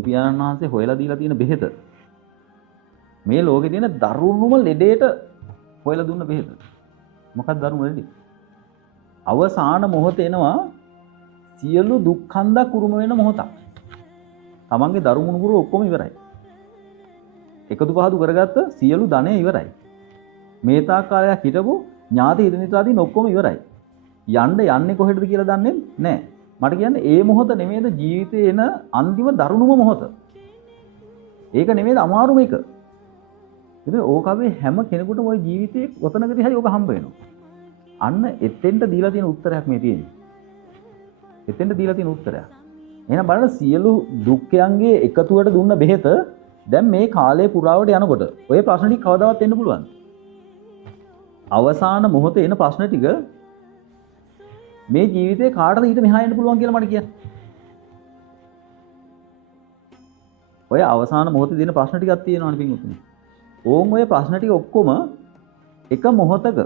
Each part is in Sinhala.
බුදු පියාණන් වහන්සේ හොයලා දීලා තියෙන බෙහෙත. මේ ලෝකේ තියෙන දරුණුම ලෙඩේට හොයලා දුන්න බෙහෙත. මොකක්ද දරුණු ලෙඩේ? අවසාන මොහොත එනවා සියලු දුක්ඛන්දා කුරුම වෙන මොහොතක්. තමන්ගේ දරු මුණුපුර ඔක්කොම ඉවරයි. එකතු පහදු කරගත්ත සියලු ධනය ඉවරයි. මේ තාක් කාලයක් හිටපු ඥාති හිතමිත්‍රාදීන් ඔක්කොම ඉවරයි. යන්නේ කොහෙටද කියලා දන්නේ නැහැ. මට කියන්නේ ඒ මොහොත නෙමෙයිද ජීවිතේ එන අන්තිම දරුණුම මොහොත. ඒක නෙමෙයිද අමාරුම එක. ඉතින් ඕකවේ හැම කෙනෙකුටම ওই ජීවිතේ කොතනකදී හරි ඕක හම්බ වෙනවා. අන්න එතෙන්ට දීලා තියෙන උත්තරයක් මේ තියෙන්නේ. එතෙන්ට දීලා තියෙන උත්තරයක්. එහෙනම් බලන්න සියලු දුක්ඛයන්ගේ එකතුවට දුන්න බෙහෙත දැන් මේ කාලේ පුරාවට යනකොට ඔය ප්‍රශ්න ටික කවදාවත් එන්න පුළුවන්. අවසාන මොහොතේ එන ප්‍රශ්න ටික මේ ජීවිතේ කාටද ඊට මෙහා එන්න පුළුවන් කියලා මට කියන්න. ඔය අවසාන මොහොතේ දෙන ප්‍රශ්න ටිකක් තියෙනවනේ පින්වතුනි. ඕම් ඔය ප්‍රශ්න ටික ඔක්කොම එක මොහොතක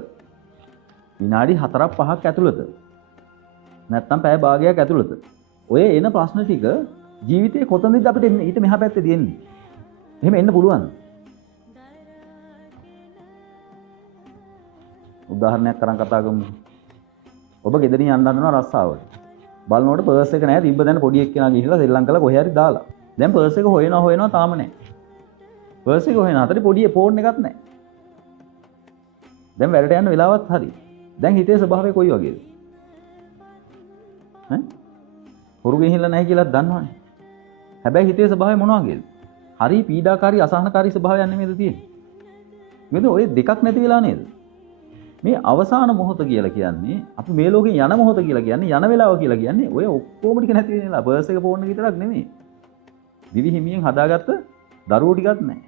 විනාඩි 4-5ක් ඇතුළත නැත්තම් පැය භාගයක් ඇතුළත ඔය එන ප්‍රශ්න ටික ජීවිතේ කොතනද අපිට ඊට මෙහා පැත්තේ දෙන්නේ? එහෙම එන්න පුළුවන්. උදාහරණයක් කරන් කතා කරමු. ඔබ ගෙදරින් යන්න හදනවා රස්සාවට. බලනකොට පර්ස් එක නැහැ. තිබ්බ දැන් පොඩි එක්කෙනා ගිහිල්ලා සෙල්ලම් කරලා කොහේ හරි දාලා. දැන් පර්ස් එක හොයනවා තාම නැහැ. පර්ස් එක හොයන අතරේ පොඩි ෆෝන් එකක් නැහැ. දැන් වැඩට යන්න වෙලාවත් හරි. දැන් හිතේ ස්වභාවය කොයි වගේද? ඈ? හොරු ගෙහිල්ලා නැහැ කියලා දන්නවනේ. හැබැයි හිතේ ස්වභාවය මොන වගේද? හරි පීඩාකාරී අසහනකාරී ස්වභාවයක් නෙමෙයිද තියෙන්නේ? මොකද ඔය දෙකක් නැති වෙලා නේද? මේ අවසාන මොහොත කියලා කියන්නේ අපි මේ ලෝකෙන් යන මොහොත කියලා කියන්නේ යන වෙලාව කියලා කියන්නේ ඔය ඔක්කොම ටික නැති වෙනලා බර්ස් එක ෆෝන් එක විතරක් නෙමෙයි. දිවි හිමියෙන් හදාගත්ත දරුවෝ ටිකක් නැහැ.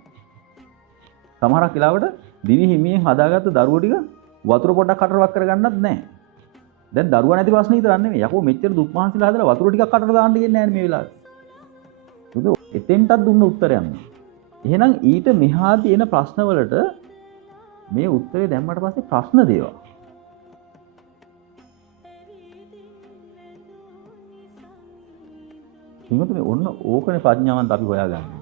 සමහරක් වෙලාවට දිවි හිමියෙන් හදාගත්ත දරුවෝ ටික වතුර පොඩක් කටරවක් කරගන්නත් නැහැ. දැන් දරුවා නැති ප්‍රශ්න විතරක් නෙමෙයි. යකෝ මෙච්චර දුක් මහන්සිලා හදලා වතුර ටිකක් කටට දාන්න දෙන්නේ නැහැ මේ වෙලාවේ. ඒක එතෙන්ටත් දුන්න උත්තරයක් නේ. එහෙනම් ඊට මෙහා තියෙන ප්‍රශ්න වලට මේ උත්තරේ දැම්මට පස්සේ ප්‍රශ්න දේවා. හිමතුනේ ඔන්න ඕකනේ ප්‍රඥාවන්ත අපි හොයාගන්නේ.